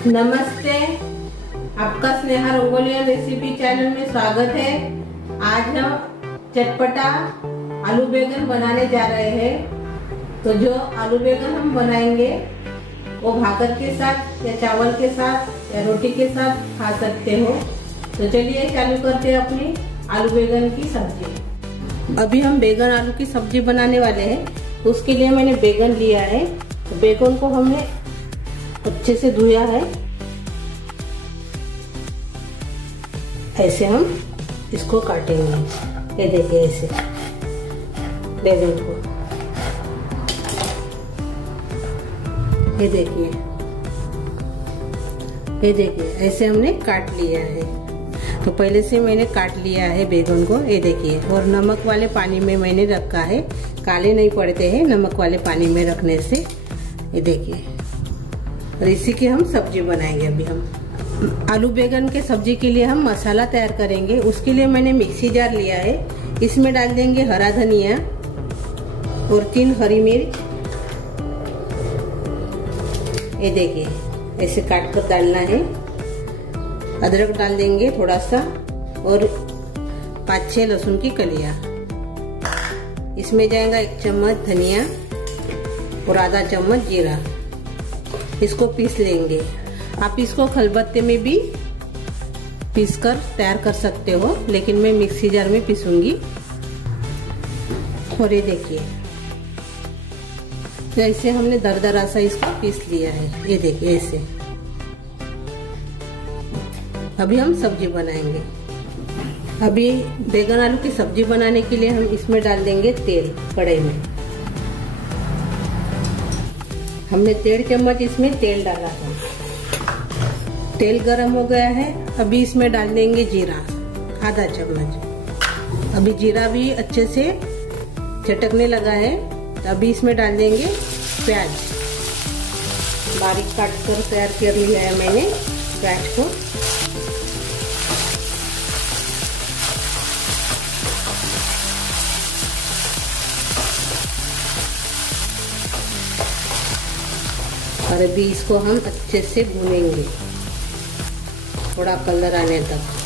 नमस्ते, आपका Sneha रंगोलिया recipe channel में स्वागत है। आज हम चटपटा आलू बैंगन बनाने जा रहे हैं। तो जो आलू बैंगन हम बनाएंगे वो भाकर के साथ या चावल के साथ या रोटी के साथ खा सकते हो। तो चलिए चालू करते हैं अपनी आलू बैंगन की सब्जी। अभी हम बैंगन आलू की सब्जी बनाने वाले हैं। तो उसके लिए मैंने बैंगन लिया है। तो बैंगन को हमने अच्छे से धोया है। ऐसे हम इसको काटेंगे। ये देखिए, ऐसे बैंगन को ये देखिए ऐसे हमने काट लिया है। तो पहले से मैंने काट लिया है बैंगन को, ये देखिए। और नमक वाले पानी में मैंने रखा है, काले नहीं पड़ते हैं नमक वाले पानी में रखने से। ये देखिए, और इसी की हम सब्जी बनाएंगे। अभी हम आलू बैंगन के सब्जी के लिए हम मसाला तैयार करेंगे। उसके लिए मैंने मिक्सी जार लिया है। इसमें डाल देंगे हरा धनिया और 3 हरी मिर्च। ये देखिए, ऐसे काट कर डालना है। अदरक डाल देंगे थोड़ा सा और 5-6 लहसुन की कलियां। इसमें जाएगा 1 चम्मच धनिया और आधा चम्मच जीरा। इसको पीस लेंगे। आप इसको खलबत्ते में भी पीस कर तैयार कर सकते हो, लेकिन मैं मिक्सी जार में पीसूंगी। और ये देखिए, तो ऐसे हमने दरदरा सा इसको पीस लिया है। ये देखिए ऐसे। अभी हम सब्जी बनाएंगे। अभी बैंगन आलू की सब्जी बनाने के लिए हम इसमें डाल देंगे तेल कढ़ाई में। हमने 1.5 चम्मच इसमें तेल डाला है। तेल गरम हो गया है। अभी इसमें डाल देंगे जीरा, आधा चम्मच। अभी जीरा भी अच्छे से चटकने लगा है। तो अभी इसमें डाल देंगे प्याज। बारीक काट कर तैयार कर लिया है मैंने प्याज को। और अभी इसको हम अच्छे से भूनेंगे थोड़ा कलर आने तक।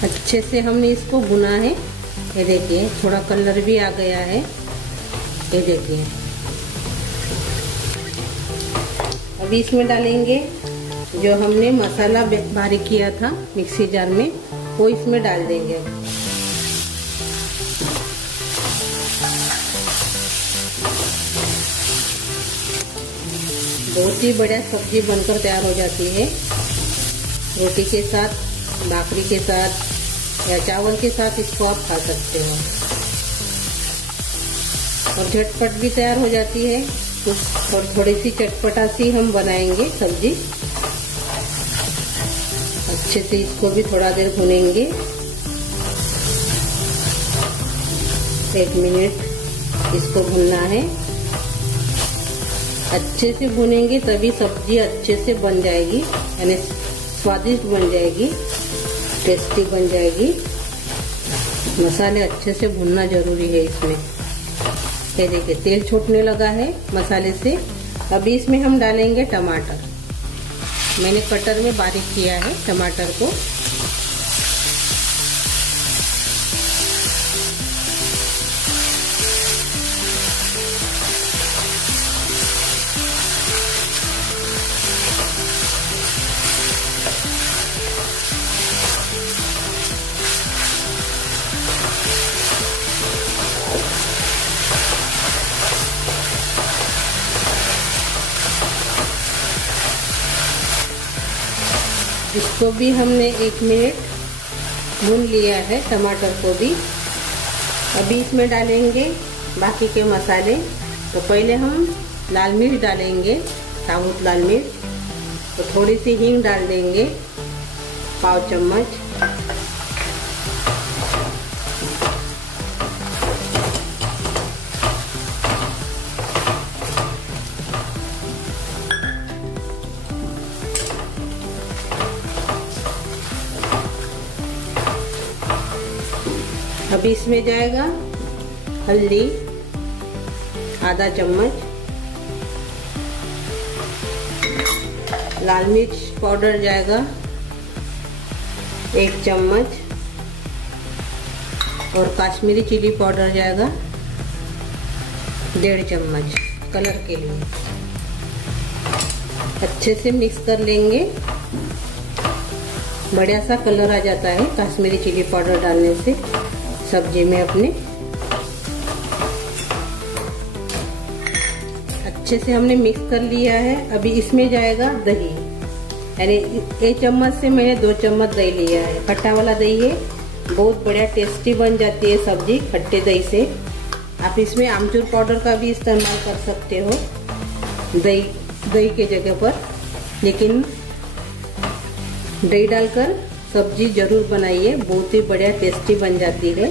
अच्छे से हमने इसको भुना है। ये देखिए, थोड़ा कलर भी आ गया है। ये देखिए, अभी इसमें डालेंगे जो हमने मसाला बारीक किया था मिक्सी जार में, वो इसमें डाल देंगे। बहुत ही बढ़िया सब्जी बनकर तैयार हो जाती है। रोटी के साथ, भाकरी के साथ या चावल के साथ इसको आप खा सकते हो। और झटपट भी तैयार हो जाती है। और थोड़ी सी चटपटा सी हम बनाएंगे सब्जी। अच्छे से इसको भी थोड़ा देर भुनेंगे, 1 मिनट इसको भुनना है। अच्छे से भुनेंगे तभी सब्जी अच्छे से बन जाएगी, यानी स्वादिष्ट बन जाएगी, टेस्टी बन जाएगी। मसाले अच्छे से भुनना जरूरी है इसमें। ये देखिए, तेल छूटने लगा है मसाले से। अभी इसमें हम डालेंगे टमाटर। मैंने कटर में बारीक किया है टमाटर को। इसको भी हमने 1 मिनट भून लिया है, टमाटर को भी। अभी इसमें डालेंगे बाकी के मसाले। तो पहले हम लाल मिर्च डालेंगे, साबुत लाल मिर्च। तो थोड़ी सी हींग डाल देंगे, पाव चम्मच, अभी इसमें जाएगा हल्दी आधा चम्मच, लाल मिर्च पाउडर जाएगा 1 चम्मच और काश्मीरी चिली पाउडर जाएगा 1.5 चम्मच कलर के लिए। अच्छे से मिक्स कर लेंगे, बढ़िया सा कलर आ जाता है काश्मीरी चिली पाउडर डालने से सब्जी में अपने। अच्छे से हमने मिक्स कर लिया है। अभी इसमें जाएगा दही, यानी 1 चम्मच से मैंने 2 चम्मच दही लिया है। खट्टा वाला दही है, बहुत बढ़िया टेस्टी बन जाती है सब्जी खट्टे दही से। आप इसमें आमचूर पाउडर का भी इस्तेमाल कर सकते हो दही के जगह पर, लेकिन दही डालकर सब्जी जरूर बनाइए, बहुत ही बढ़िया टेस्टी बन जाती है।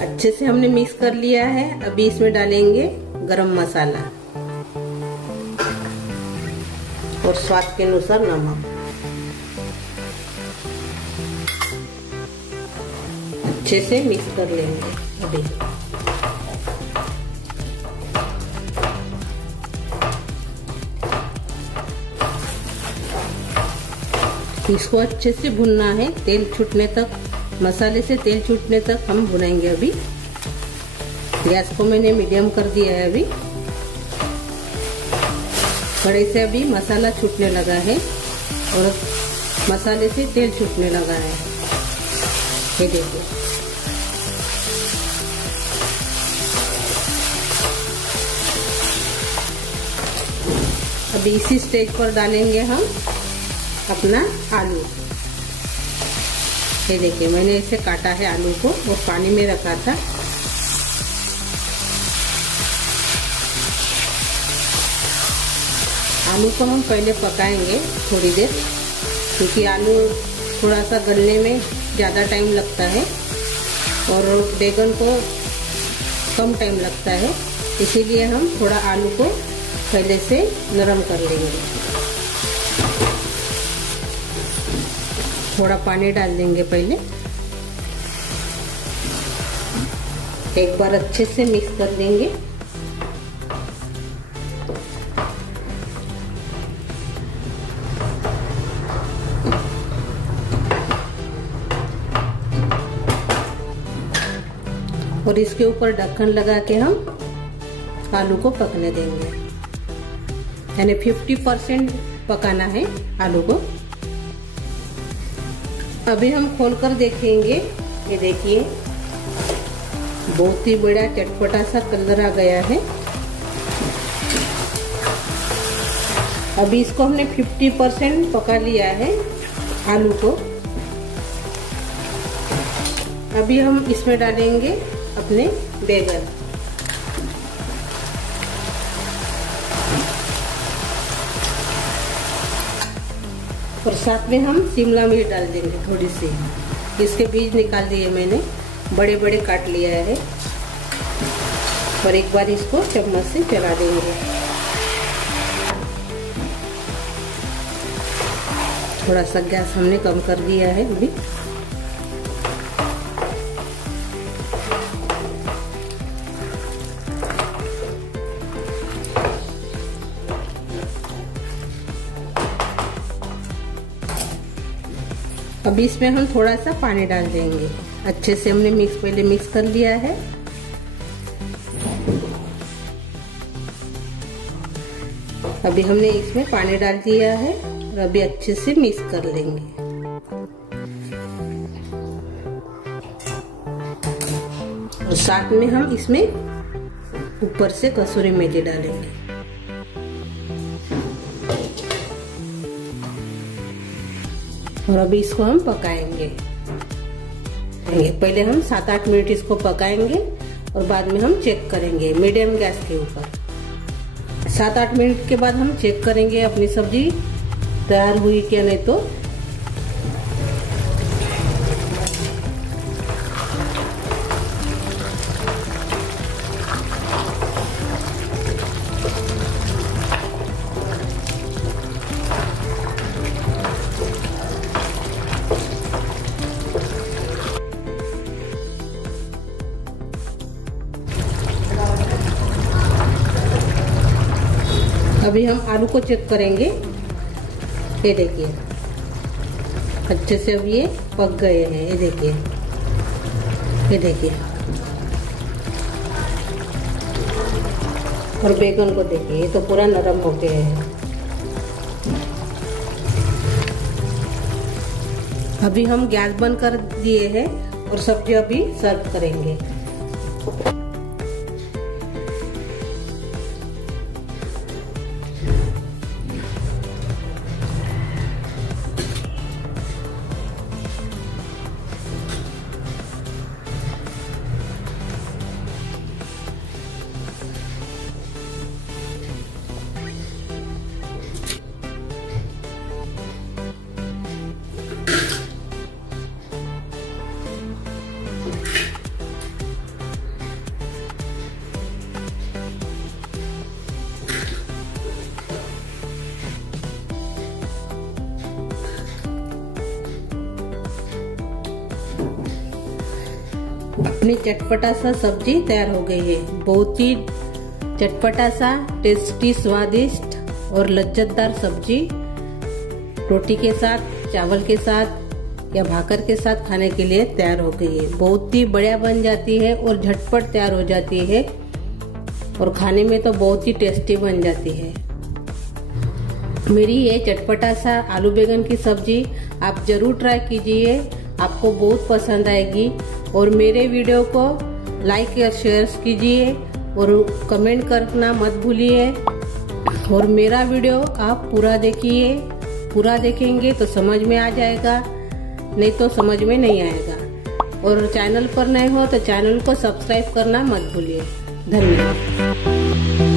अच्छे से हमने मिक्स कर लिया है। अभी इसमें डालेंगे गरम मसाला और स्वाद के अनुसार नमक। अच्छे से मिक्स कर लेंगे। अभी इसको अच्छे से भुनना है, तेल छूटने तक, मसाले से तेल छूटने तक हम भुनेंगे। अभी गैस को मैंने मीडियम कर दिया है। अभी कढ़ाई से अभी मसाला छूटने लगा है और मसाले से तेल छूटने लगा है, ये देखिए। अभी इसी स्टेज पर डालेंगे हम अपना आलू। ये देखिए मैंने इसे काटा है आलू को और पानी में रखा था। आलू को हम पहले पकाएंगे थोड़ी देर, क्योंकि आलू थोड़ा सा गलने में ज़्यादा टाइम लगता है और बैगन को कम टाइम लगता है, इसीलिए हम थोड़ा आलू को पहले से नरम कर लेंगे। थोड़ा पानी डाल देंगे पहले, एक बार अच्छे से मिक्स कर देंगे। और इसके ऊपर ढक्कन लगा के हम आलू को पकने देंगे, यानी 50% पकाना है आलू को। अभी हम खोलकर देखेंगे। ये देखिए बहुत ही बड़ा चटपटा सा कलर आ गया है। अभी इसको हमने 50% पका लिया है आलू को। अभी हम इसमें डालेंगे अपने बैगन। और साथ में हम शिमला मिर्च डाल देंगे थोड़ी सी। इसके बीज निकाल दिए मैंने, बड़े बड़े काट लिया है। और एक बार इसको चम्मच से चला देंगे। थोड़ा सा गैस हमने कम कर दिया है अभी। अभी इसमें हम थोड़ा सा पानी डाल देंगे। अच्छे से हमने पहले मिक्स कर लिया है। अभी हमने इसमें पानी डाल दिया है और अभी अच्छे से मिक्स कर लेंगे। और साथ में हम इसमें ऊपर से कसूरी मेथी डालेंगे। और अभी इसको हम पकाएंगे। पहले हम 7-8 मिनट इसको पकाएंगे और बाद में हम चेक करेंगे मीडियम गैस के ऊपर। 7-8 मिनट के बाद हम चेक करेंगे अपनी सब्जी तैयार हुई क्या नहीं तो। अभी हम आलू को चेक करेंगे। ये देखिए अच्छे से अब ये पक गए हैं। ये देखिए, ये देखिए। और बैगन को देखिए, ये तो पूरा नरम हो गया है। अभी हम गैस बंद कर दिए हैं और सब्जी अभी सर्व करेंगे। अपनी चटपटा सा सब्जी तैयार हो गई है। बहुत ही चटपटा सा, टेस्टी, स्वादिष्ट और लज्जतदार सब्जी रोटी के साथ, चावल के साथ या भाकर के साथ खाने के लिए तैयार हो गई है। बहुत ही बढ़िया बन जाती है और झटपट तैयार हो जाती है और खाने में तो बहुत ही टेस्टी बन जाती है। मेरी ये चटपटा सा आलू बैगन की सब्जी आप जरूर ट्राई कीजिए, आपको बहुत पसंद आएगी। और मेरे वीडियो को लाइक या शेयर कीजिए और कमेंट करना मत भूलिए। और मेरा वीडियो आप पूरा देखिए, पूरा देखेंगे तो समझ में आ जाएगा, नहीं तो समझ में नहीं आएगा। और चैनल पर नए हो तो चैनल को सब्सक्राइब करना मत भूलिए। धन्यवाद।